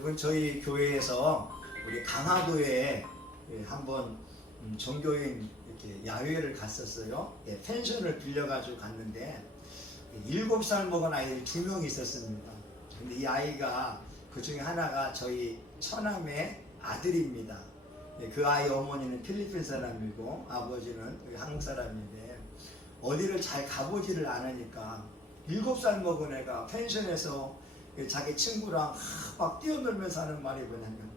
여러분 저희 교회에서 우리 강화도에 한번 종교인 이렇게 야외를 갔었어요. 펜션을 빌려가지고 갔는데 7살 먹은 아이들이 2명 있었습니다. 근데 이 아이가 그 중에 하나가 저희 처남의 아들입니다. 그 아이 어머니는 필리핀 사람이고 아버지는 한국 사람인데 어디를 잘 가보지를 않으니까 7살 먹은 애가 펜션에서 자기 친구랑 막 뛰어놀면서 하는 말이 뭐냐면,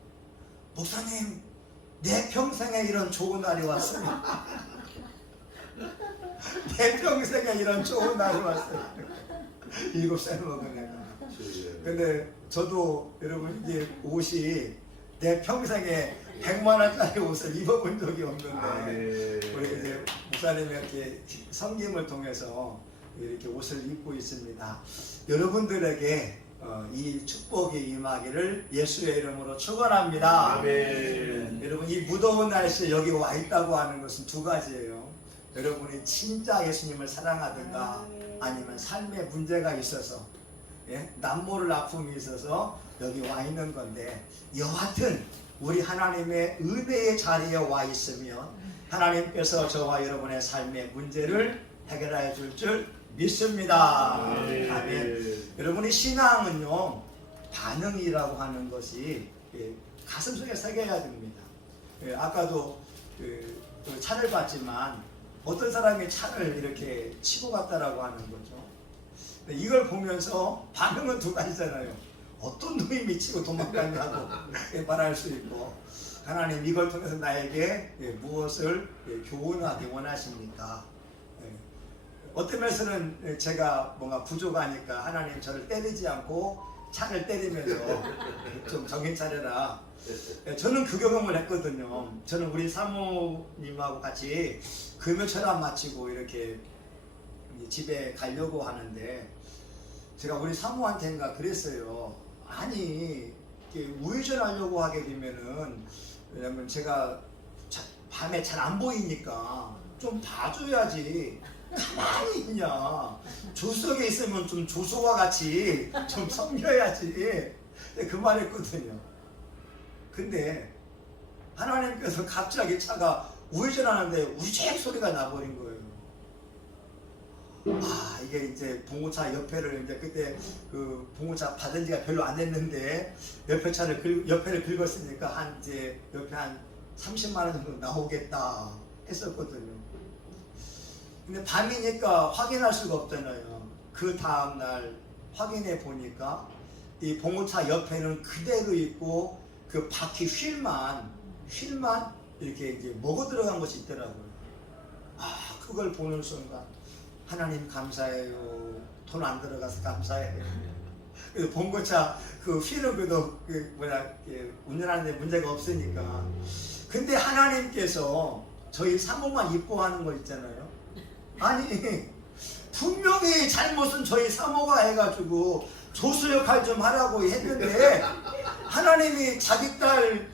목사님 내 평생에 이런 좋은 날이 왔습니다. 내 평생에 이런 좋은 날이 왔어요. 7살 먹은 애가. 근데 저도 여러분 이제 옷이 내 평생에 100만 원짜리 옷을 입어본 적이 없는데 우리 이제 목사님이 이렇게 섬김을 통해서 이렇게 옷을 입고 있습니다. 여러분들에게 이 축복이 임하기를 예수의 이름으로 축원합니다. 여러분 이 무더운 날씨에 여기 와 있다고 하는 것은 두 가지예요. 여러분이 진짜 예수님을 사랑하든가 아니면 삶에 문제가 있어서 남모를 아픔이 있어서 여기 와 있는 건데, 여하튼 우리 하나님의 은혜의 자리에 와 있으면 하나님께서 저와 여러분의 삶의 문제를 해결해 줄 믿습니다. 아멘. 여러분의 신앙은요, 반응이라고 하는 것이 가슴속에 새겨야 됩니다. 아까도 차를 봤지만 어떤 사람이 차를 이렇게 치고 갔다라고 하는 거죠. 이걸 보면서 반응은 두 가지잖아요. 어떤 놈이 미치고 도망갔냐고 말할 수 있고, 하나님 이걸 통해서 나에게 무엇을 교훈하기 원하십니까? 어떤 면에서는 제가 뭔가 부족하니까 하나님 저를 때리지 않고 차를 때리면서 좀 정신 차려라. 저는 그 경험을 했거든요. 저는 우리 사모님하고 같이 금요철학 마치고 이렇게 집에 가려고 하는데, 제가 우리 사모한테인가 그랬어요. 아니 우회전하려고 하게 되면은, 왜냐면 제가 밤에 잘 안 보이니까 좀 봐줘야지 가만히 있냐, 조석에 있으면 좀 조소와 같이 좀 섬겨야지. 그 말했거든요. 근데 하나님께서 갑자기 차가 우회전하는데 우직 소리가 나버린 거예요. 아, 이게 이제 봉고차 옆에를 이제 그때 그 봉고차 받은 지가 별로 안 됐는데 옆에를 긁었으니까 한 이제 옆에 한 30만 원 정도 나오겠다 했었거든요. 근데 밤이니까 확인할 수가 없잖아요. 그 다음날 확인해 보니까 이 봉고차 옆에는 그대로 있고 그 바퀴 휠만 이렇게 이제 먹어 들어간 것이 있더라고요. 아, 그걸 보는 순간 하나님 감사해요. 돈 안 들어가서 감사해요. 봉고차 그 휠은 그래도 운전하는 데 문제가 없으니까. 근데 하나님께서 저희 사모만 이뻐하는 거 있잖아요. 아니 분명히 잘못은 저희 사모가 해가지고 조수 역할 좀 하라고 했는데, 하나님이 자기 딸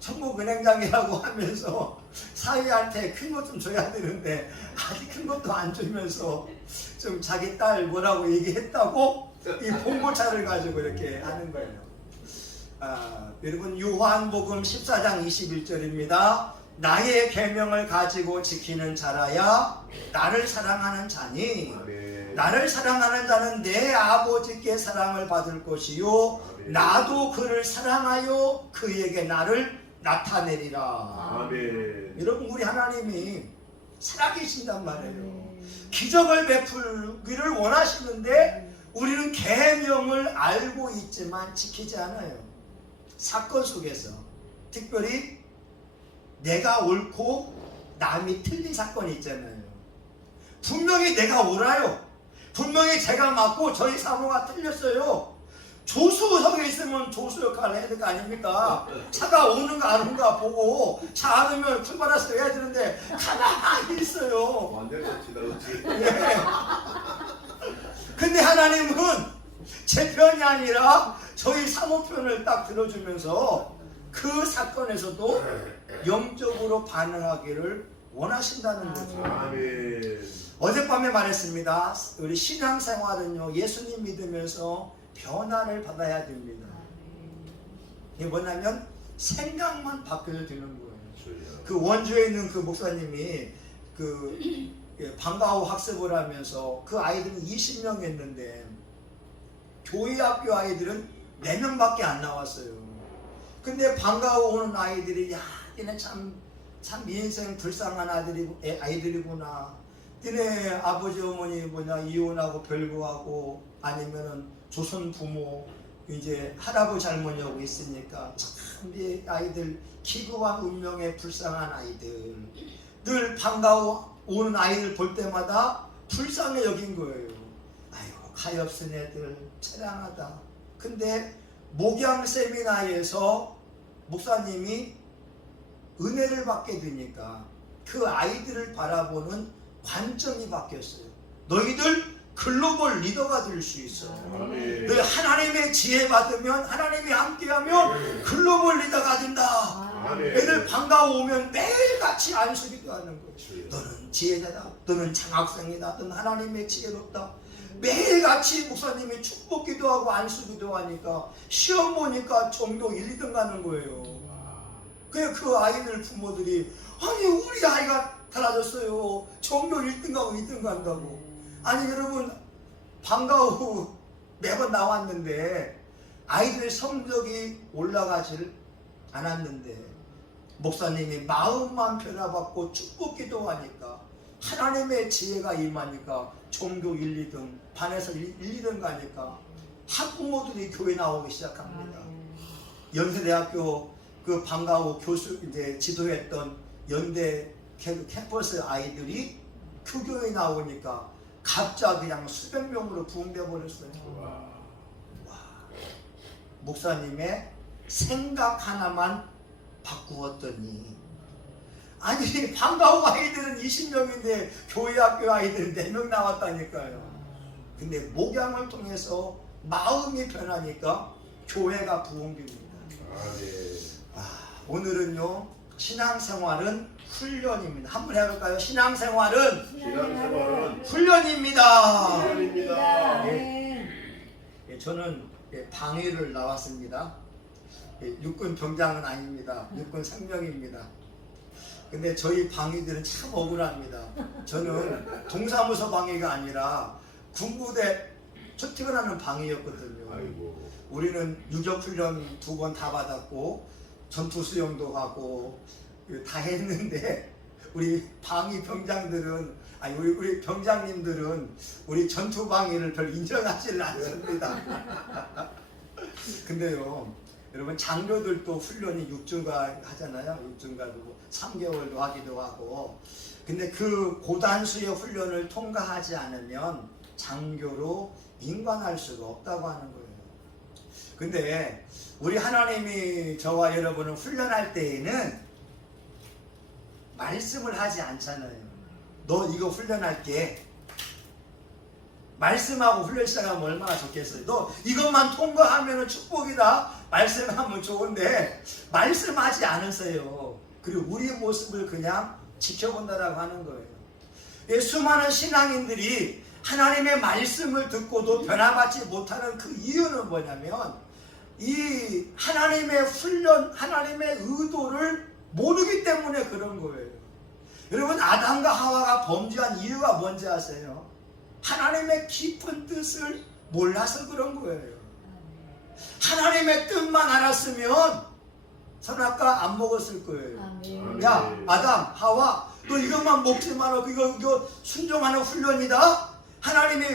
천국은행장이라고 하면서 사위한테 큰 것 좀 줘야 되는데 아직 큰 것도 안 주면서 좀 자기 딸 뭐라고 얘기했다고 이 봉고차를 가지고 이렇게 하는 거예요. 여러분 요한복음 14장 21절입니다. 나의 계명을 가지고 지키는 자라야 나를 사랑하는 자니, 나를 사랑하는 자는 내 아버지께 사랑을 받을 것이요 나도 그를 사랑하여 그에게 나를 나타내리라. 아멘. 여러분 우리 하나님이 살아계신단 말이에요. 기적을 베풀기를 원하시는데 우리는 계명을 알고 있지만 지키지 않아요. 사건 속에서 특별히 내가 옳고 남이 틀린 사건이 있잖아요. 분명히 내가 옳아요. 분명히 제가 맞고 저희 사모가 틀렸어요. 조수석에 있으면 조수 역할을 해야 될 거 아닙니까? 차가 오는가 안 오는가 보고 차 안 오면 출발해서 해야 되는데 가만히 있어요. 완전 지나갔지. 근데 하나님은 제 편이 아니라 저희 사모 편을 딱 들어주면서 그 사건에서도 영적으로 반응하기를 원하신다는 거죠. 아멘. 어젯밤에 말했습니다. 우리 신앙생활은요, 예수님 믿으면서 변화를 받아야 됩니다. 이게 뭐냐면 생각만 바뀌어야 되는 거예요. 그 원주에 있는 그 목사님이 그 방과후 학습을 하면서 그 아이들은 20명이었는데 교회 학교 아이들은 4명밖에 안 나왔어요. 근데 방과후 오는 아이들이 야, 얘네 참 인생 불쌍한 아이들이구나. 니네 아버지 어머니 이혼하고 별거하고 아니면은 조선 부모 이제 할아버지 할머니하고 있으니까 참 이 아이들 기구한 운명의 불쌍한 아이들 늘 방과후 오는 아이들 볼 때마다 불쌍해 여긴 거예요. 아이고 가엾은 애들 처량하다. 근데 목양 세미나에서 목사님이 은혜를 받게 되니까 그 아이들을 바라보는 관점이 바뀌었어요. 너희들 글로벌 리더가 될 수 있어. 너희 하나님의 지혜 받으면 하나님이 함께하면 글로벌 리더가 된다. 애들 방과후 오면 매일같이 안수기도 하는 거예요. 너는 지혜자다. 너는 장학생이다. 너는 하나님의 지혜롭다. 매일같이 목사님이 축복 기도하고 안수 기도하니까 시험 보니까 전교 1, 2등 가는 거예요. 그래 그 아이들 부모들이 아니 우리 아이가 달라졌어요. 전교 1등 가고 2등 간다고. 아니 여러분 방과후 매번 나왔는데 아이들 성적이 올라가질 않았는데 목사님이 마음만 변화받고 축복 기도하니까 하나님의 지혜가 임하니까 전교 1, 2등 반에서 1, 2등 가니까 학부모들이 교회 나오기 시작합니다. 연세대학교 그 방과후 교수 이제 지도했던 연대 캠퍼스 아이들이 교교에 나오니까 갑자기 그냥 수백 명으로 부흥돼 버렸어요. 와. 목사님의 생각 하나만 바꾸었더니 아니 방과후 아이들은 20명인데 교회 학교 아이들은 4명 나왔다니까요. 근데 목양을 통해서 마음이 변하니까 교회가 부흥됩니다. 오늘은요 신앙생활은 훈련입니다. 한번 해볼까요? 신앙생활은 훈련입니다. 예, 저는 방위를 나왔습니다. 육군 병장은 아닙니다. 육군 상병입니다. 근데 저희 방위들은 참 억울합니다. 저는 동사무소 방위가 아니라 군부대 출퇴근하는 방위였거든요. 아이고. 우리는 유격훈련 2번 다 받았고 전투수영도 하고 다 했는데 우리 방위 병장들은 아니 우리 병장님들은 우리 전투 방위를 별 인정하지는 않습니다. 근데요 여러분 장교들도 훈련이 6주가 하잖아요. 6주가도 3개월도 하기도 하고 근데 그 고단수의 훈련을 통과하지 않으면 장교로 인관할 수가 없다고 하는 거예요. 근데 우리 하나님이 저와 여러분을 훈련할 때에는 말씀을 하지 않잖아요. 너 이거 훈련할게. 말씀하고 훈련 시작하면 얼마나 좋겠어요. 너 이것만 통과하면 축복이다. 말씀하면 좋은데 말씀하지 않으세요. 그리고 우리의 모습을 그냥 지켜본다라고 하는 거예요. 수많은 신앙인들이 하나님의 말씀을 듣고도 변화받지 못하는 그 이유는 뭐냐면 이 하나님의 훈련, 하나님의 의도를 모르기 때문에 그런 거예요. 여러분 아담과 하와가 범죄한 이유가 뭔지 아세요? 하나님의 깊은 뜻을 몰라서 그런 거예요. 하나님의 뜻만 알았으면 선악과 안 먹었을 거예요. 아멘. 야 아담 하와 너 이것만 먹지 마라. 이거 순종하는 훈련이다. 하나님이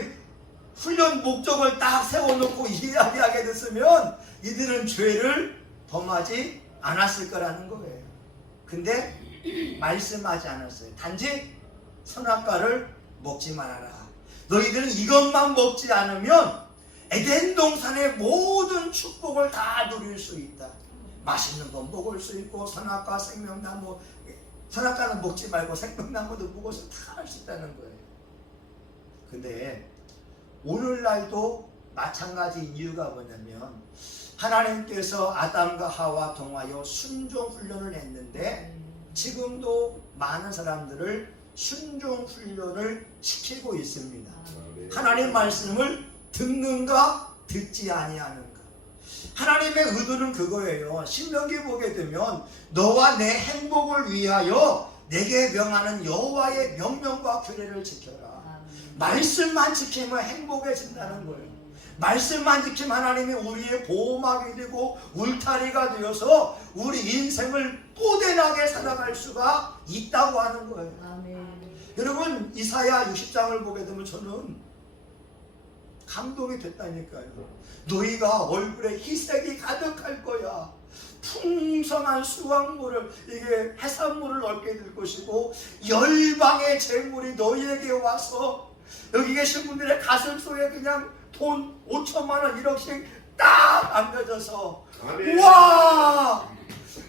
훈련 목적을 딱 세워놓고 이야기하게 됐으면 이들은 죄를 범하지 않았을 거라는 거예요. 근데 말씀하지 않았어요. 단지 선악과를 먹지 말아라. 너희들은 이것만 먹지 않으면 에덴 동산의 모든 축복을 다 누릴 수 있다. 맛있는 거 먹을 수 있고 선악과 생명나무, 선악과는 먹지 말고 생명나무도 먹어서 다 할 수 있다는 거예요. 근데 오늘날도 마찬가지인 이유가 뭐냐면 하나님께서 아담과 하와 통하여 순종 훈련을 했는데 지금도 많은 사람들을 순종 훈련을 시키고 있습니다. 하나님 말씀을 듣는가 듣지 아니하는가. 하나님의 의도는 그거예요. 신명기 보게 되면 너와 내 행복을 위하여 내게 명하는 여호와의 명령과 규례를 지켜라. 말씀만 지키면 행복해진다는 거예요. 말씀만 지키면 하나님이 우리의 보호막이 되고 울타리가 되어서 우리 인생을 뽀대나게 살아갈 수가 있다고 하는 거예요. 아멘. 여러분, 이사야 60장을 보게 되면 저는 감동이 됐다니까요. 너희가 얼굴에 희색이 가득할 거야. 풍성한 수확물을, 이게 해산물을 얻게 될 것이고, 열방의 재물이 너희에게 와서 여기 계신 분들의 가슴 속에 그냥 돈 5천만 원 1억씩 딱 안겨져서, 우와,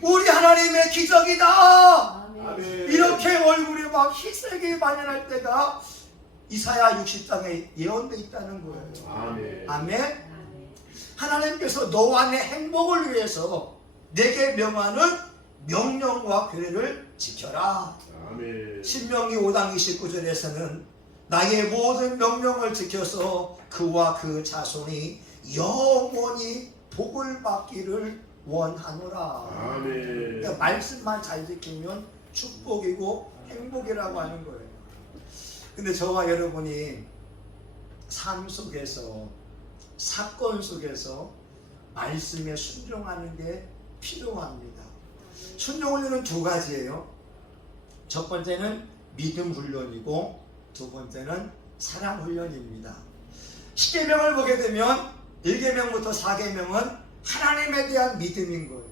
우리 하나님의 기적이다. 아멘. 이렇게 얼굴에 막 희색이 만연할 때가 이사야 60장에 예언되어 있다는 거예요. 아멘. 아멘. 하나님께서 너와 내 행복을 위해서 내게 명하는 명령과 규례를 지켜라. 아멘. 신명기 5장 29절에서는 나의 모든 명령을 지켜서 그와 그 자손이 영원히 복을 받기를 원하노라. 아멘. 그러니까 말씀만 잘 지키면 축복이고 행복이라고 하는 거예요. 근데 저와 여러분이 삶 속에서, 사건 속에서 말씀에 순종하는 게 필요합니다. 순종훈련은 두 가지예요. 첫 번째는 믿음 훈련이고 두 번째는 사랑 훈련입니다. 10계명을 보게 되면 1계명부터 4계명은 하나님에 대한 믿음인 거예요.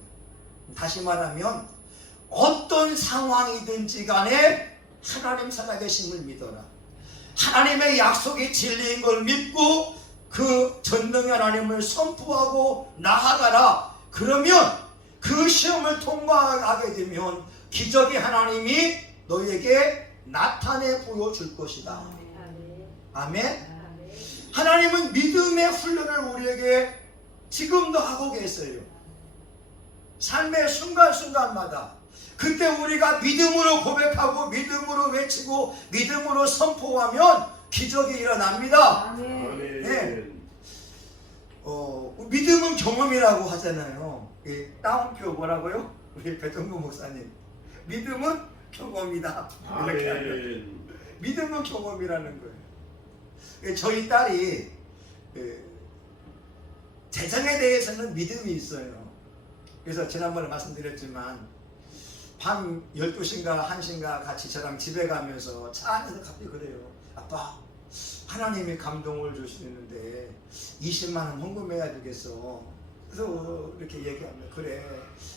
다시 말하면 어떤 상황이든지 간에 하나님 살아계심을 믿어라. 하나님의 약속이 진리인 걸 믿고 그 전능의 하나님을 선포하고 나아가라. 그러면 그 시험을 통과하게 되면 기적의 하나님이 너희에게 나타내 보여줄 것이다. 아멘. 하나님은 믿음의 훈련을 우리에게 지금도 하고 계세요. 삶의 순간순간마다 그때 우리가 믿음으로 고백하고 믿음으로 외치고 믿음으로 선포하면 기적이 일어납니다. 아멘. 네. 믿음은 경험이라고 하잖아요. 따옴표 뭐라고요? 우리 배정구 목사님. 믿음은 경험이다. 이렇게 하는 거예요. 믿음은 경험이라는 거예요. 저희 딸이 재정에 대해서는 믿음이 있어요. 그래서 지난번에 말씀드렸지만 밤 12시인가 1시인가 같이 저랑 집에 가면서 차 안에서 갑자기 그래요. 아빠, 하나님이 감동을 주시는데 20만 원 헌금해야 되겠어. 그래서 이렇게 얘기하면 그래,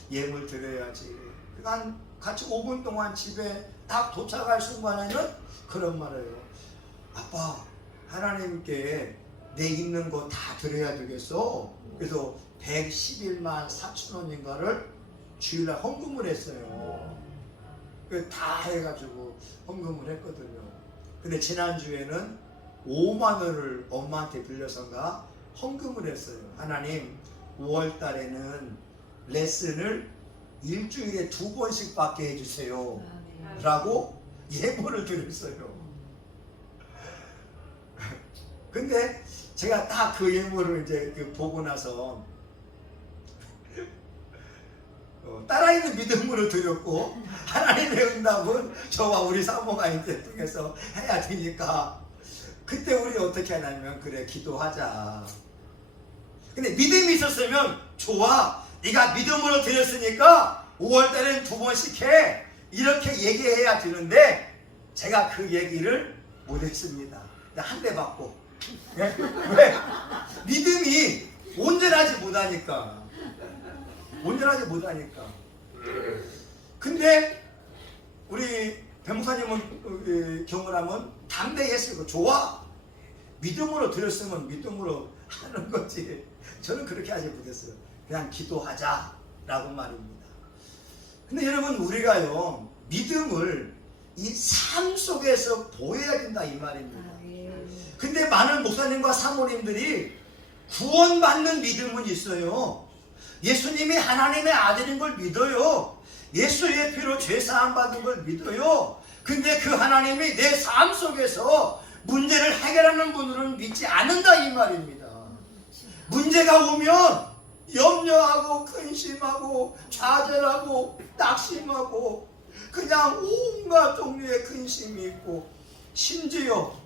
예물 드려야지. 한 같이 5분 동안 집에 딱 도착할 순간에는 그런 말을 해요. 아빠, 하나님께 내 있는 거 다 드려야 되겠어. 그래서 111만 4천 원인가를 주일날 헌금을 했어요. 다 해가지고 헌금을 했거든요. 근데 지난주에는 5만 원을 엄마한테 빌려서가 헌금을 했어요. 하나님, 5월 달에는 레슨을 일주일에 2번씩 받게 해주세요. 라고 예물을 드렸어요. 근데 제가 딱 그 예물을 이제 보고 나서 딸아이는 믿음으로 드렸고 하나님의 응답은 저와 우리 사모가 이제 통해서 해야 되니까 그때 우리 어떻게 하냐면 그래, 기도하자. 근데 믿음이 있었으면 좋아, 네가 믿음으로 드렸으니까 5월달엔 2번씩 해, 이렇게 얘기해야 되는데 제가 그 얘기를 못했습니다. 한 대 맞고. 네? 왜? 믿음이 온전하지 못하니까. 온전하지 못하니까. 근데 우리 배목사님은 경험하면 담대했어요. 좋아, 믿음으로 드렸으면 믿음으로 하는 거지. 저는 그렇게 하지 못했어요. 그냥 기도하자 라고 말입니다. 근데 여러분, 우리가요 믿음을 이 삶 속에서 보여야 된다 이 말입니다. 근데 많은 목사님과 사모님들이 구원받는 믿음은 있어요. 예수님이 하나님의 아들인 걸 믿어요. 예수의 피로 죄사함 받은 걸 믿어요. 근데 그 하나님이 내 삶 속에서 문제를 해결하는 분으로는 믿지 않는다 이 말입니다. 문제가 오면 염려하고 근심하고 좌절하고 낙심하고 그냥 온갖 종류의 근심이 있고 심지어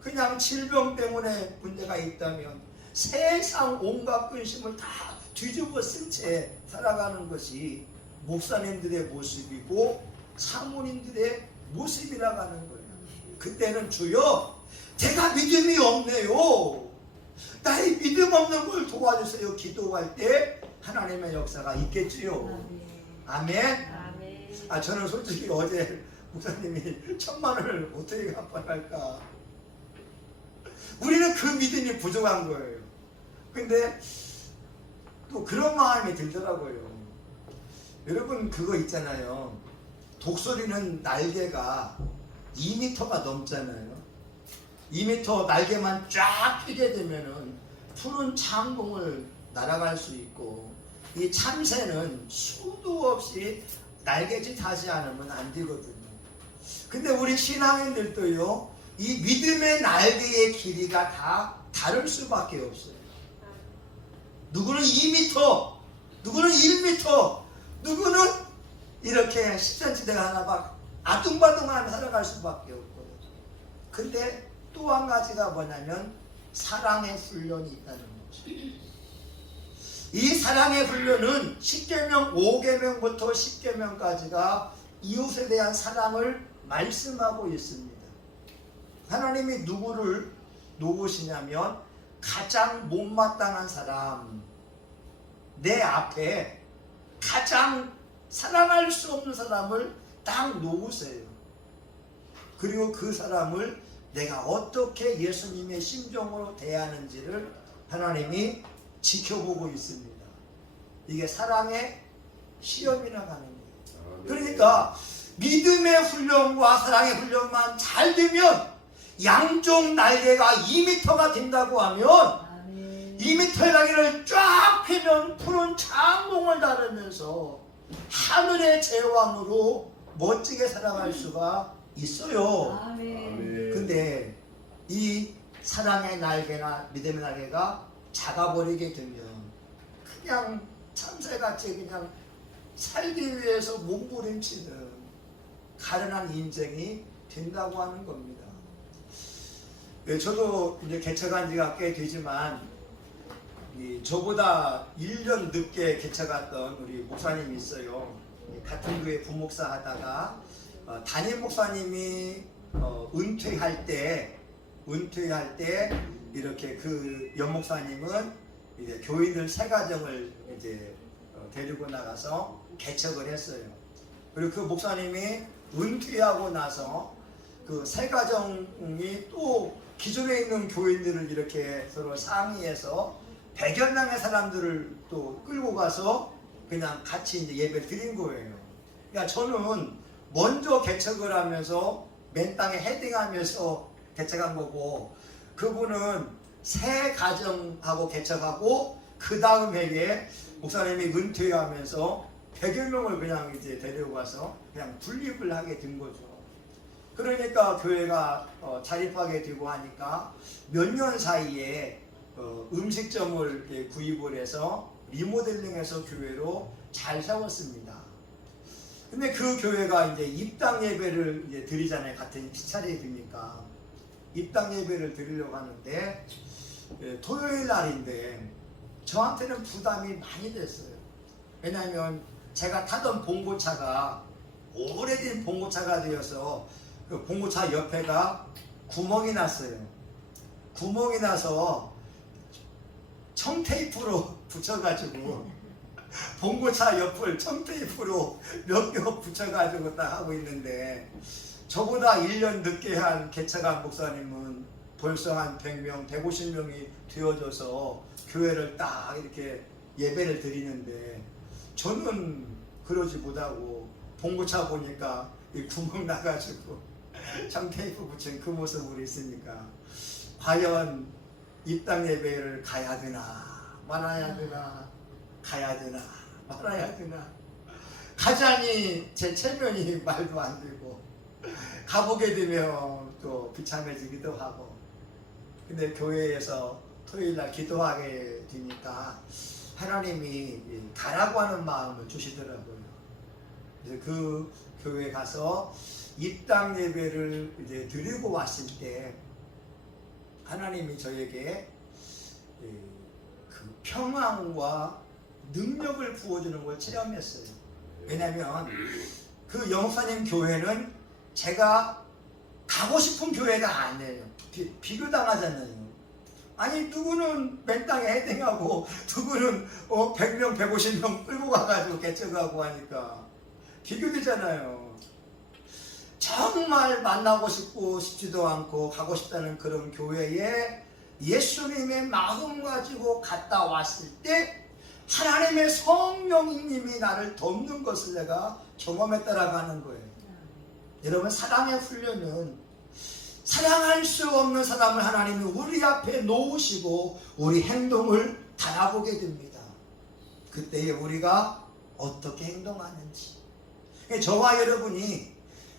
그냥 질병 때문에 문제가 있다면 세상 온갖 근심을 다 뒤집어 쓴 채 살아가는 것이 목사님들의 모습이고 사모님들의 모습이라고 하는 거예요. 그때는 주여 제가 믿음이 없네요. 나의 믿음 없는 걸 도와주세요. 기도할 때 하나님의 역사가 있겠지요. 아멘. 저는 솔직히 어제 목사님이 1000만원을 어떻게 갚아갈까. 우리는 그 믿음이 부족한 거예요. 근데 또 그런 마음이 들더라고요. 여러분 그거 있잖아요. 독수리는 날개가 2m가 넘잖아요. 2m 날개만 쫙 펴게 되면은 푸른 창공을 날아갈 수 있고, 이 참새는 수도 없이 날개짓 하지 않으면 안 되거든요. 근데 우리 신앙인들도요, 이 믿음의 날개의 길이가 다 다를 수밖에 없어요. 누구는 2m, 누구는 1m, 누구는 이렇게 10cm대가 하나 막 아둥바둥하며 살아갈 수밖에 없거든요. 근데 또 한 가지가 뭐냐면 사랑의 훈련이 있다는 거죠. 이 사랑의 훈련은 10계명 5계명부터 10계명까지가 이웃에 대한 사랑을 말씀하고 있습니다. 하나님이 누구를 놓으시냐면 가장 못마땅한 사람, 내 앞에 가장 사랑할 수 없는 사람을 딱 놓으세요. 그리고 그 사람을 내가 어떻게 예수님의 심정으로 대하는지를 하나님이 지켜보고 있습니다. 이게 사랑의 시험이라고 하는 거예요. 그러니까 믿음의 훈련과 사랑의 훈련만 잘 되면 양쪽 날개가 2m가 된다고 하면 2m의 날개를 쫙 펴면 푸른 창공을 다루면서 하늘의 제왕으로 멋지게 살아갈 수가 있어요. 근데 이 사랑의 날개나 믿음의 날개가 작아버리게 되면 그냥 참새같이 그냥 살기 위해서 몸부림치는 가련한 인생이 된다고 하는 겁니다. 저도 이제 개척한 지가 꽤 되지만 저보다 1년 늦게 개척했던 우리 목사님이 있어요. 같은 교회 부목사 하다가 담임 목사님이 은퇴할 때 이렇게 그 연목사님은 이제 교인들 세 가정을 이제 데리고 나가서 개척을 했어요. 그리고 그 목사님이 은퇴하고 나서 그 세 가정이 또 기존에 있는 교인들을 이렇게 서로 상의해서 100여 명의 사람들을 또 끌고 가서 그냥 같이 이제 예배 드린 거예요. 그러니까 저는 먼저 개척을 하면서 맨 땅에 헤딩하면서 개척한 거고, 그분은 새 가정하고 개척하고 그 다음 해에 목사님이 은퇴하면서 100여 명을 그냥 이제 데려가서 그냥 분립을 하게 된 거죠. 그러니까 교회가 자립하게 되고 하니까 몇 년 사이에 음식점을 구입을 해서 리모델링해서 교회로 잘 세웠습니다. 근데 그 교회가 이제 입당 예배를 이제 드리잖아요. 같은 시차례에 드니까 입당 예배를 드리려고 하는데 토요일 날인데 저한테는 부담이 많이 됐어요. 왜냐하면 제가 타던 봉고차가 오래된 봉고차가 되어서 그 봉고차 옆에가 구멍이 났어요. 구멍이 나서 청테이프로 붙여가지고 봉고차 옆을 청테이프로 몇 개 붙여가지고 딱 하고 있는데, 저보다 1년 늦게 한 개척한 목사님은 벌써 한 100명, 150명이 되어져서 교회를 딱 이렇게 예배를 드리는데, 저는 그러지 못하고 봉고차 보니까 이 구멍 나가지고 청테이프 붙인 그 모습으로 있으니까 과연 입당 예배를 가야 되나 말아야 되나, 가야 되나 말아야 되나, 가자니 제 체면이 말도 안 되고 가보게 되면 또 비참해지기도 하고. 근데 교회에서 토요일날 기도하게 되니까 하나님이 가라고 하는 마음을 주시더라고요. 그래서 그 교회 가서 입당 예배를 이제 드리고 왔을 때 하나님이 저에게 그 평안과 능력을 부어주는 걸 체험했어요. 왜냐하면 그 영사님 교회는 제가 가고 싶은 교회가 아니에요. 비교당하잖아요. 아니 누구는 맨땅에 헤딩하고 누구는 100명 150명 끌고 가가지고 개척하고 하니까 비교되잖아요. 정말 만나고 싶지도 않고 가고 싶다는 그런 교회에 예수님의 마음 가지고 갔다 왔을 때 하나님의 성령님이 나를 돕는 것을 내가 경험했다라고 하는 거예요. 여러분, 사랑의 훈련은 사랑할 수 없는 사람을 하나님이 우리 앞에 놓으시고 우리 행동을 달아보게 됩니다. 그때에 우리가 어떻게 행동하는지. 저와 여러분이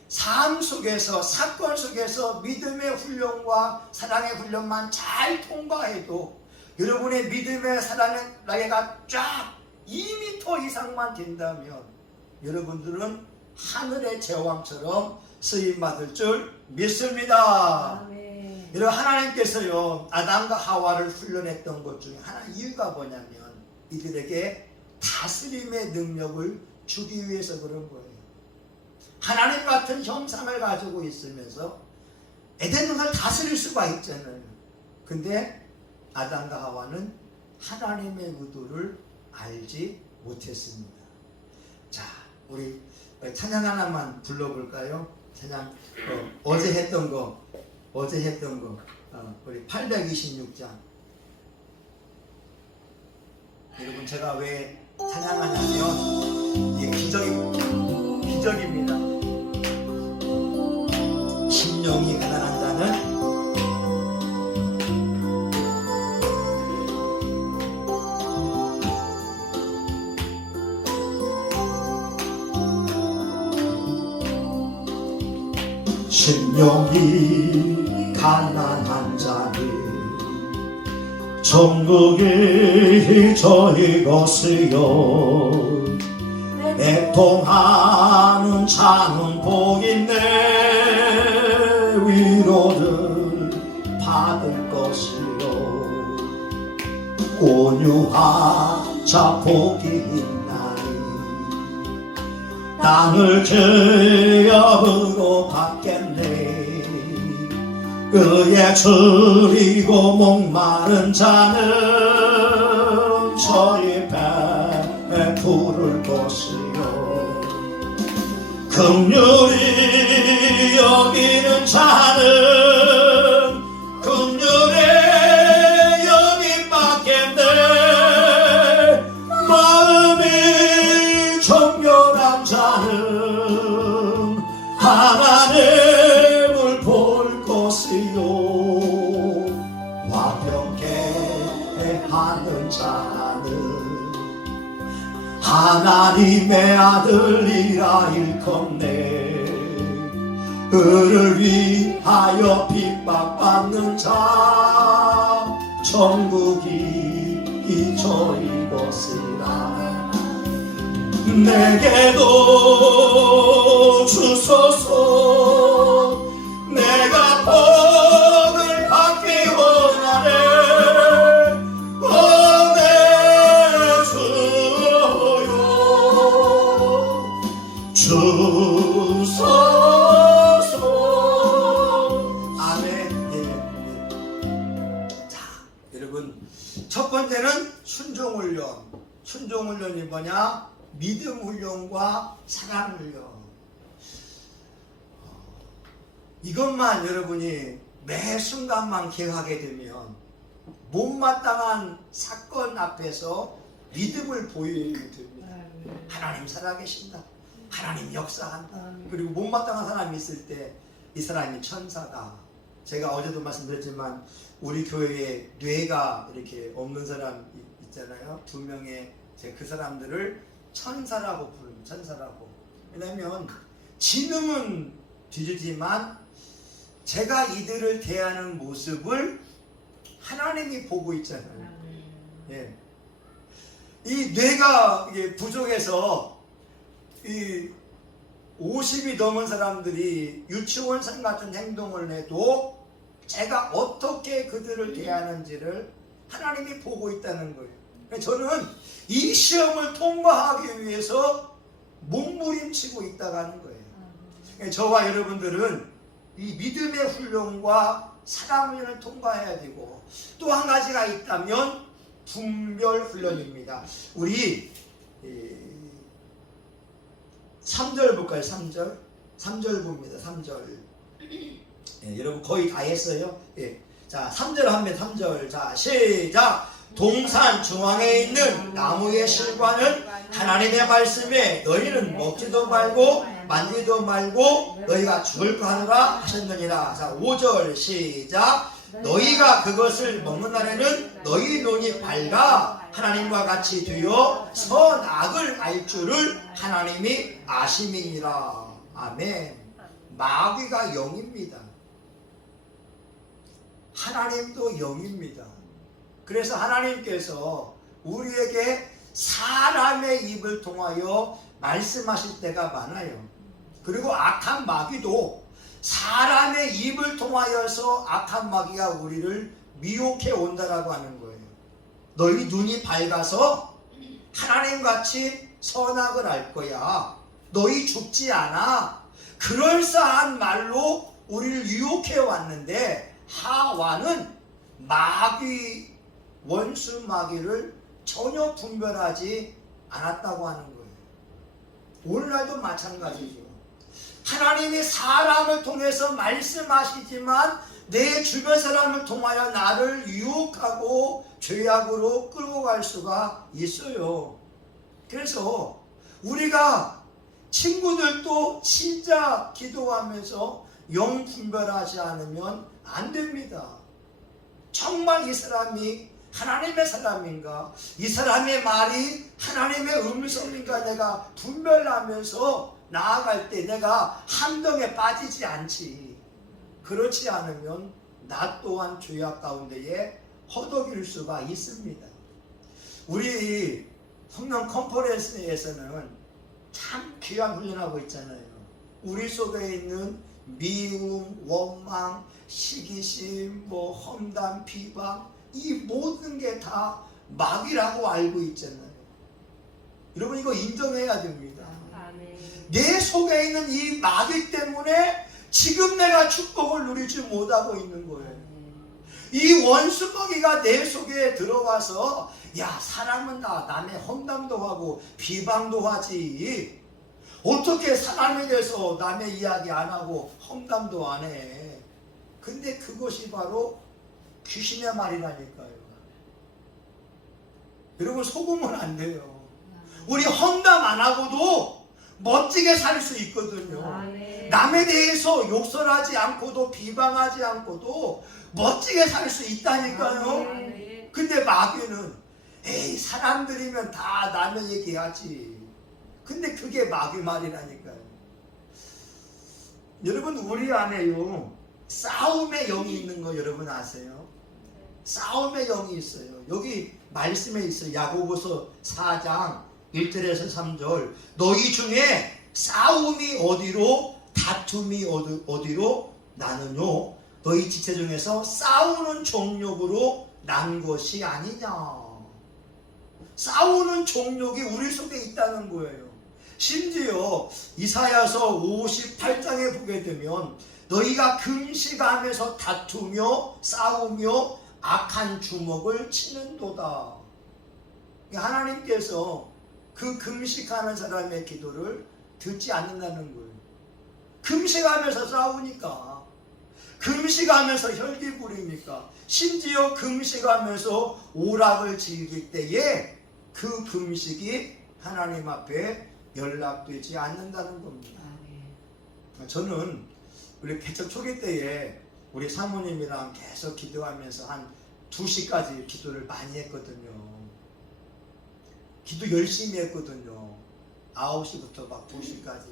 삶 속에서, 사건 속에서 믿음의 훈련과 사랑의 훈련만 잘 통과해도 여러분의 믿음의 사랑의 나이가 쫙 2m 이상만 된다면 여러분들은 하늘의 제왕처럼 쓰임받을 줄 믿습니다. 아멘. 여러분, 하나님께서요 아담과 하와를 훈련했던 것 중에 하나 이유가 뭐냐면 이들에게 다스림의 능력을 주기 위해서 그런 거예요. 하나님 같은 형상을 가지고 있으면서 에덴 동산을 다스릴 수가 있잖아요. 근데 아담과 하와는 하나님의 의도를 알지 못했습니다. 자, 우리 찬양 하나만 불러볼까요? 찬양 어제 했던 거 우리 826장. 여러분, 제가 왜 찬양하냐면 이게 기적입니다. 심령이 가난한 자는 심령이 가난한 자는 천국이 저희 것이요 애통하는 자는 복이네 위로를 받을 것이요 온유한 자 복이 있나니 땅을 죄업으로 받겠네 그의 줄이고 목마른 자는 저희 베풀을 것이요 긍휼히 여기는 자는 긍휼에 여김받겠네 마음이 정결한 자는 하나님을 볼 것이요 화평케 하는 자는 하나님의 아들이라 일컫네 그를 위하여 핍박받는 자 천국이 저희 것이라 내게도 주소서 내가 복을 받기 원하네 주소서. 아멘. 자, 여러분, 첫 번째는 순종훈련. 순종훈련이 뭐냐? 믿음훈련과 사랑훈련. 이것만 여러분이 매 순간만 기억하게 되면 못마땅한 사건 앞에서 믿음을 보이게 됩니다. 하나님 살아계신다. 하나님 역사한다. 그리고 못마땅한 사람이 있을 때 이 사람이 천사다. 제가 어제도 말씀드렸지만 우리 교회에 뇌가 이렇게 없는 사람 있잖아요. 2명의 그 사람들을 천사라고 부릅니다. 천사라고. 왜냐하면 지능은 뒤지지만 제가 이들을 대하는 모습을 하나님이 보고 있잖아요. 예. 이 뇌가 이게 부족해서 이 50이 넘은 사람들이 유치원생 같은 행동을 해도 제가 어떻게 그들을 대하는지를 하나님이 보고 있다는 거예요. 저는 이 시험을 통과하기 위해서 몸부림치고 있다고 하는 거예요. 저와 여러분들은 이 믿음의 훈련과 사랑 훈련을 통과해야 되고, 또 한 가지가 있다면 분별 훈련입니다. 우리 3절 볼까요? 3절 봅니다. 3절. 예, 여러분 거의 다 했어요. 예. 자, 3절 하면 3절. 자, 시작. 동산 중앙에 있는 나무의 실과는 하나님의 말씀에 너희는 먹지도 말고 만지도 말고 너희가 죽을 거 하느라 하셨느니라. 자, 5절 시작. 너희가 그것을 먹는 날에는 너희 눈이 밝아 하나님과 같이 되어 선악을 알 줄을 하나님이 아심이니라. 아멘. 마귀가 영입니다. 하나님도 영입니다. 그래서 하나님께서 우리에게 사람의 입을 통하여 말씀하실 때가 많아요. 그리고 악한 마귀도 사람의 입을 통하여서 악한 마귀가 우리를 미혹해 온다라고 하는 거예요. 너희 눈이 밝아서 하나님같이 선악을 알 거야. 너희 죽지 않아. 그럴싸한 말로 우리를 유혹해 왔는데, 하와는 마귀, 원수 마귀를 전혀 분별하지 않았다고 하는 거예요. 오늘날도 마찬가지죠. 하나님이 사람을 통해서 말씀하시지만 내 주변 사람을 통하여 나를 유혹하고 죄악으로 끌고 갈 수가 있어요. 그래서 우리가 친구들도 진짜 기도하면서 영 분별하지 않으면 안 됩니다. 정말 이 사람이 하나님의 사람인가, 이 사람의 말이 하나님의 음성인가 내가 분별하면서 나아갈 때 내가 함정에 빠지지 않지. 그렇지 않으면 나 또한 죄악 가운데에 허덕일 수가 있습니다. 우리 성령 컨퍼런스에서는 참 귀한 훈련하고 있잖아요. 우리 속에 있는 미움, 원망, 시기심, 험담, 비방, 이 모든 게 다 마귀라고 알고 있잖아요. 여러분 이거 인정해야 됩니다. 내 속에 있는 이 마귀 때문에 지금 내가 축복을 누리지 못하고 있는 거예요. 이 원수 마귀가 내 속에 들어와서 야, 사람은 다 남의 험담도 하고 비방도 하지, 어떻게 사람에 대해서 남의 이야기 안 하고 험담도 안 해. 근데 그것이 바로 귀신의 말이라니까요. 여러분 속으면 안 돼요. 우리 험담 안 하고도 멋지게 살 수 있거든요. 남에 대해서 욕설하지 않고도 비방하지 않고도 멋지게 살 수 있다니까요. 근데 마귀는 에이, 사람들이면 다 남의 얘기하지. 근데 그게 마귀 말이라니까요. 여러분 우리 안에요 싸움의 영이 있는 거 여러분 아세요? 싸움의 영이 있어요. 여기 말씀에 있어요. 야고보서 4장 1절에서 3절. 너희 중에 싸움이 어디로, 다툼이 어디로 나느뇨? 너희 지체 중에서 싸우는 종욕으로 난 것이 아니냐. 싸우는 종욕이 우리 속에 있다는 거예요. 심지어 이사야서 58장에 보게 되면 너희가 금식하면서 다투며 싸우며 악한 주먹을 치는도다. 하나님께서 그 금식하는 사람의 기도를 듣지 않는다는 거예요. 금식하면서 싸우니까, 금식하면서 혈기 부리니까, 심지어 금식하면서 오락을 즐길 때에 그 금식이 하나님 앞에 연락되지 않는다는 겁니다. 저는 우리 개척 초기 때에 우리 사모님이랑 계속 기도하면서 한 2시까지 기도를 많이 했거든요. 기도 열심히 했거든요. 9시부터 막 2시까지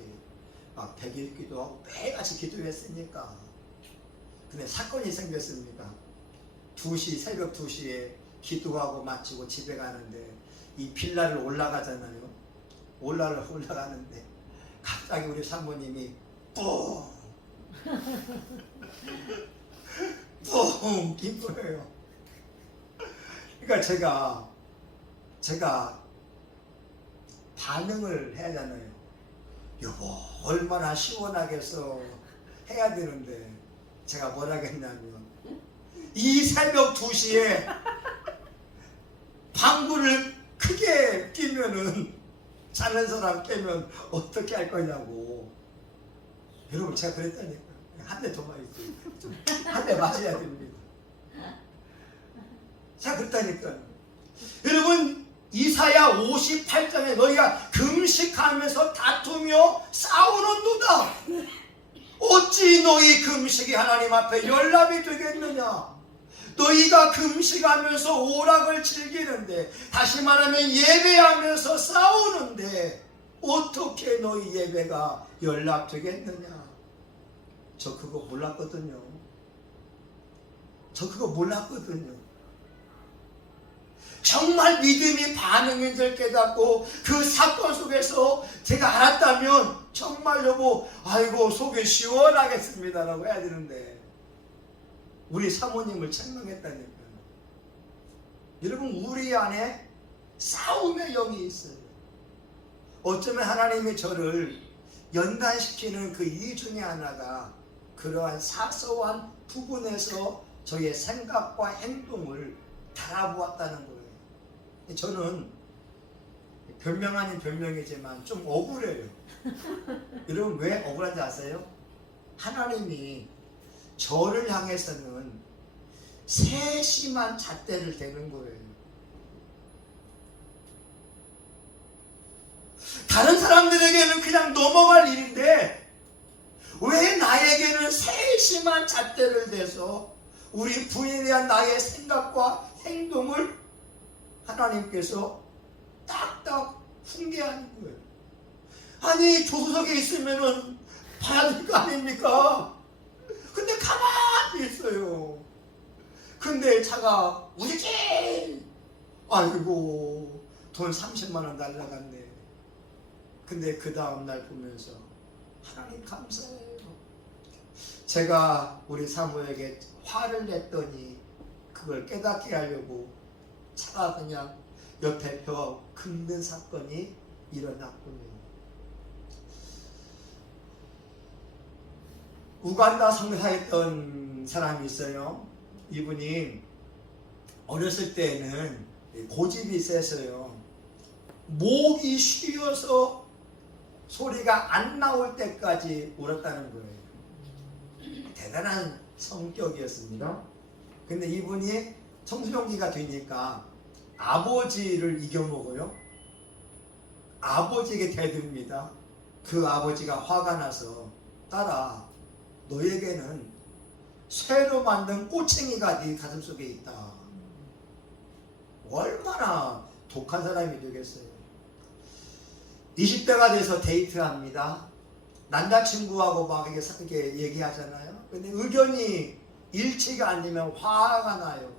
막 100일 기도하고 매일같이 기도했으니까. 근데 사건이 생겼습니다. 2시, 새벽 2시에 기도하고 마치고 집에 가는데 이 빌라를 올라가잖아요. 올라가는데 갑자기 우리 사모님이 뿡 기뻐요. 그러니까 제가 반응을 해야 하잖아요. 여보 얼마나 시원하겠어 해야 되는데 제가 뭐라 했냐면 이 새벽 2시에 방구를 크게 끼면은 자는 사람 깨면 어떻게 할 거냐고. 여러분 제가 그랬다니까. 한 대 더 맞았어요. 한 대 맞아야 됩니다. 제가 그랬다니까. 여러분 이사야 58장에 너희가 금식하면서 다투며 싸우는도다. 어찌 너희 금식이 하나님 앞에 연락이 되겠느냐. 너희가 금식하면서 오락을 즐기는데, 다시 말하면 예배하면서 싸우는데 어떻게 너희 예배가 연락되겠느냐. 저 그거 몰랐거든요. 정말 믿음이 반응인 줄 깨닫고 그 사건 속에서 제가 알았다면 정말 여보 아이고 속이 시원하겠습니다 라고 해야 되는데 우리 사모님을 책망했다니까요. 여러분 우리 안에 싸움의 영이 있어요. 어쩌면 하나님이 저를 연단시키는 그 이유 중에 하나가 그러한 사소한 부분에서 저의 생각과 행동을 달아보았다는 거예요. 저는 변명 아닌 변명이지만 좀 억울해요. 여러분 왜 억울한지 아세요? 하나님이 저를 향해서는 세심한 잣대를 대는 거예요. 다른 사람들에게는 그냥 넘어갈 일인데 왜 나에게는 세심한 잣대를 대서 우리 부인에 대한 나의 생각과 행동을 하나님께서 딱딱 훈계하는 거예요. 아니 조수석에 있으면은 봐야 될 거 아닙니까? 근데 가만히 있어요. 근데 차가 우지지 아이고 돈 30만 원 날라갔네. 근데 그 다음날 보면서 하나님 감사해요. 제가 우리 사모에게 화를 냈더니 그걸 깨닫게 하려고 차가 그냥 옆에 벽 긁는 사건이 일어났군요. 우간다 선교사했던 사람이 있어요. 이분이 어렸을 때는 고집이 세서요. 목이 쉬어서 소리가 안 나올 때까지 울었다는 거예요. 대단한 성격이었습니다. 근데 이분이 청소년기가 되니까 아버지를 이겨먹어요. 아버지에게 대듭니다. 그 아버지가 화가 나서 딸아 너에게는 쇠로 만든 꼬챙이가 네 가슴속에 있다. 얼마나 독한 사람이 되겠어요. 20대가 돼서 데이트합니다. 남자친구하고 막 이렇게 얘기하잖아요. 근데 의견이 일치가 안 되면 화가 나요.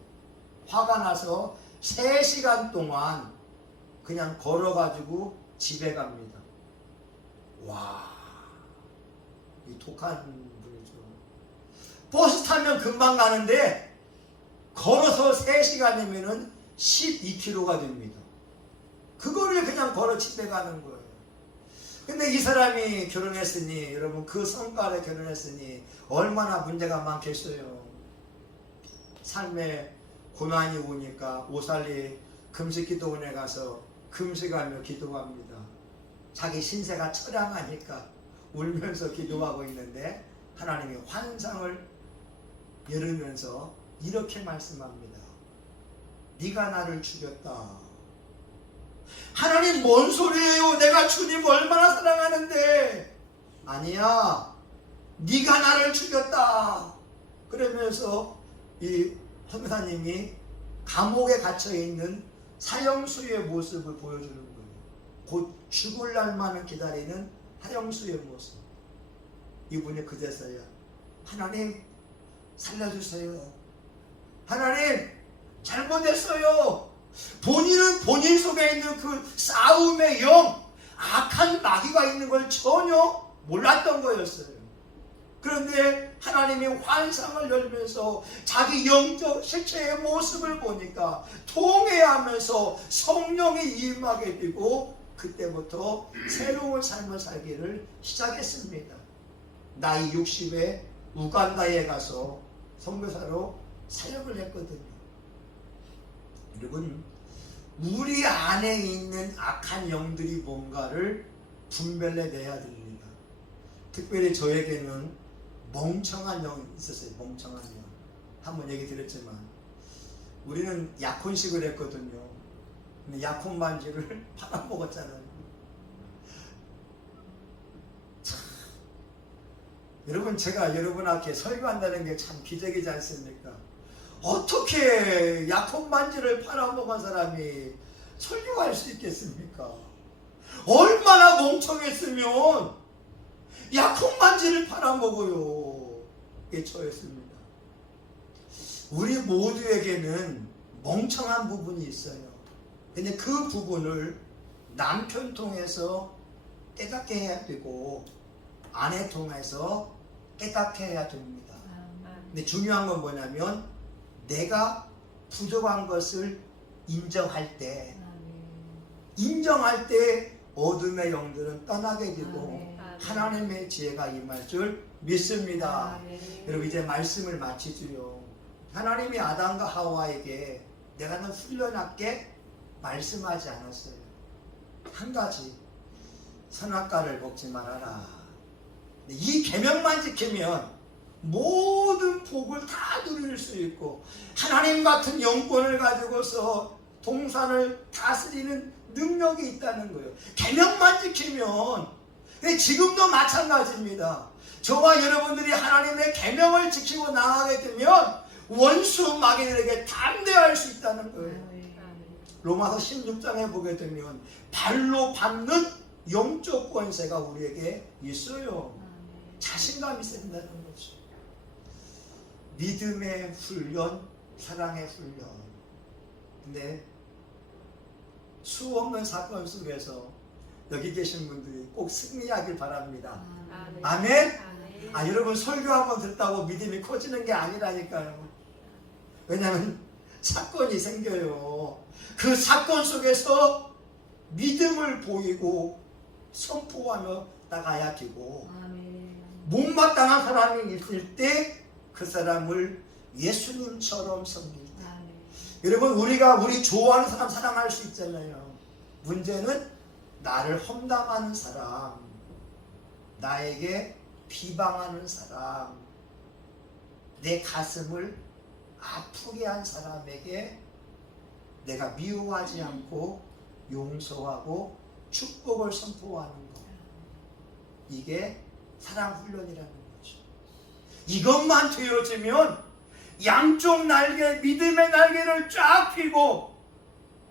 화가 나서 3시간 동안 그냥 걸어가지고 집에 갑니다. 와, 이 독한 분이죠. 버스 타면 금방 가는데 걸어서 3시간이면은 12km가 됩니다. 그거를 그냥 걸어 집에 가는 거예요. 근데 이 사람이 결혼했으니 여러분 그 성깔에 결혼했으니 얼마나 문제가 많겠어요. 삶에 고난이 오니까 오살리 금식기도원에 가서 금식하며 기도합니다. 자기 신세가 처량하니까 울면서 기도하고 있는데 하나님이 환상을 열으면서 이렇게 말씀합니다. 네가 나를 죽였다. 하나님 뭔 소리예요? 내가 주님 얼마나 사랑하는데. 아니야, 네가 나를 죽였다. 그러면서 이 선교사님이 감옥에 갇혀있는 사형수의 모습을 보여주는 거예요. 곧 죽을 날만을 기다리는 사형수의 모습. 이분이 그제서야 하나님 살려주세요. 하나님 잘못했어요. 본인은 본인 속에 있는 그 싸움의 영, 악한 마귀가 있는 걸 전혀 몰랐던 거였어요. 그런데 하나님이 환상을 열면서 자기 영적 실체의 모습을 보니까 통회하면서 성령이 임하게 되고 그때부터 새로운 삶을 살기를 시작했습니다. 나이 60에 우간다에 가서 선교사로 사역을 했거든요. 여러분, 우리 안에 있는 악한 영들이 뭔가를 분별해내야 됩니다. 특별히 저에게는 멍청한 영이 있었어요. 멍청한 영. 한번 얘기 드렸지만 우리는 약혼식을 했거든요. 근데 약혼 반지를 팔아먹었잖아요. 참, 여러분, 제가 여러분 앞에 설교한다는 게 참 기적이지 않습니까? 어떻게 약혼 반지를 팔아먹은 사람이 설교할 수 있겠습니까? 얼마나 멍청했으면 약혼 반지를 팔아먹어요. 이게 저였습니다. 우리 모두에게는 멍청한 부분이 있어요. 근데 그 부분을 남편 통해서 깨닫게 해야 되고 아내 통해서 깨닫게 해야 됩니다. 근데 중요한 건 뭐냐면 내가 부족한 것을 인정할 때 어둠의 영들은 떠나게 되고 하나님의 지혜가 임할 줄 믿습니다. 여러분, 이제 말씀을 마치지요. 하나님이 아담과 하와에게 내가 너 훈련할게 말씀하지 않았어요. 한 가지, 선악과를 먹지 말아라. 이 계명만 지키면 모든 복을 다 누릴 수 있고 하나님 같은 영권을 가지고서 동산을 다스리는 능력이 있다는 거예요. 계명만 지키면. 지금도 마찬가지입니다. 저와 여러분들이 하나님의 계명을 지키고 나아가게 되면 원수 마귀들에게 담대할 수 있다는 거예요. 로마서 16장에 보게 되면 발로 밟는 영적 권세가 우리에게 있어요. 자신감이 생긴다는 거죠. 믿음의 훈련, 사랑의 훈련. 근데 수없는 사건 속에서 여기 계신 분들이 꼭 승리하길 바랍니다. 아멘? 여러분, 설교 한번 듣다고 믿음이 커지는 게 아니라니까요. 왜냐하면 사건이 생겨요. 그 사건 속에서 믿음을 보이고 선포하며 나가야 되고 못마땅한 사람이 있을 때 그 사람을 예수님처럼 섬길 때 여러분, 우리 좋아하는 사람 사랑할 수 있잖아요. 문제는 나를 험담하는 사람, 나에게 비방하는 사람, 내 가슴을 아프게 한 사람에게 내가 미워하지 않고 용서하고 축복을 선포하는 것. 이게 사랑 훈련이라는 거죠. 이것만 되어지면 양쪽 날개, 믿음의 날개를 쫙 펴고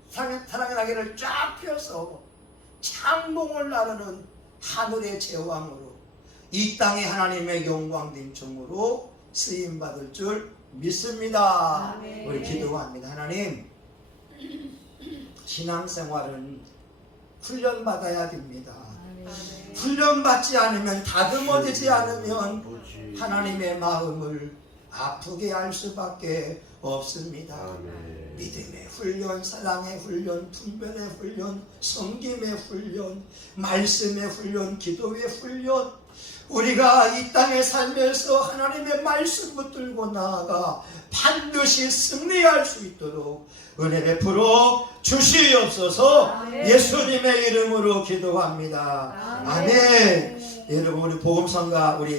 사랑의 날개를 쫙 펴서 창공을 나르는 하늘의 제왕으로 이 땅에 하나님의 영광된 종으로 쓰임받을 줄 믿습니다. 아멘. 우리 기도합니다. 하나님, 신앙생활은 훈련받아야 됩니다. 훈련받지 않으면, 다듬어지지 않으면 하나님의 마음을 아프게 할 수밖에 없습니다. 아멘. 믿음의 훈련, 사랑의 훈련, 분별의 훈련, 섬김의 훈련, 말씀의 훈련, 기도의 훈련, 우리가 이 땅에 살면서 하나님의 말씀 붙들고 나아가 반드시 승리할 수 있도록 은혜 베풀어 주시옵소서. 예수님의 이름으로 기도합니다. 아멘. 여러분, 우리 복음성가 우리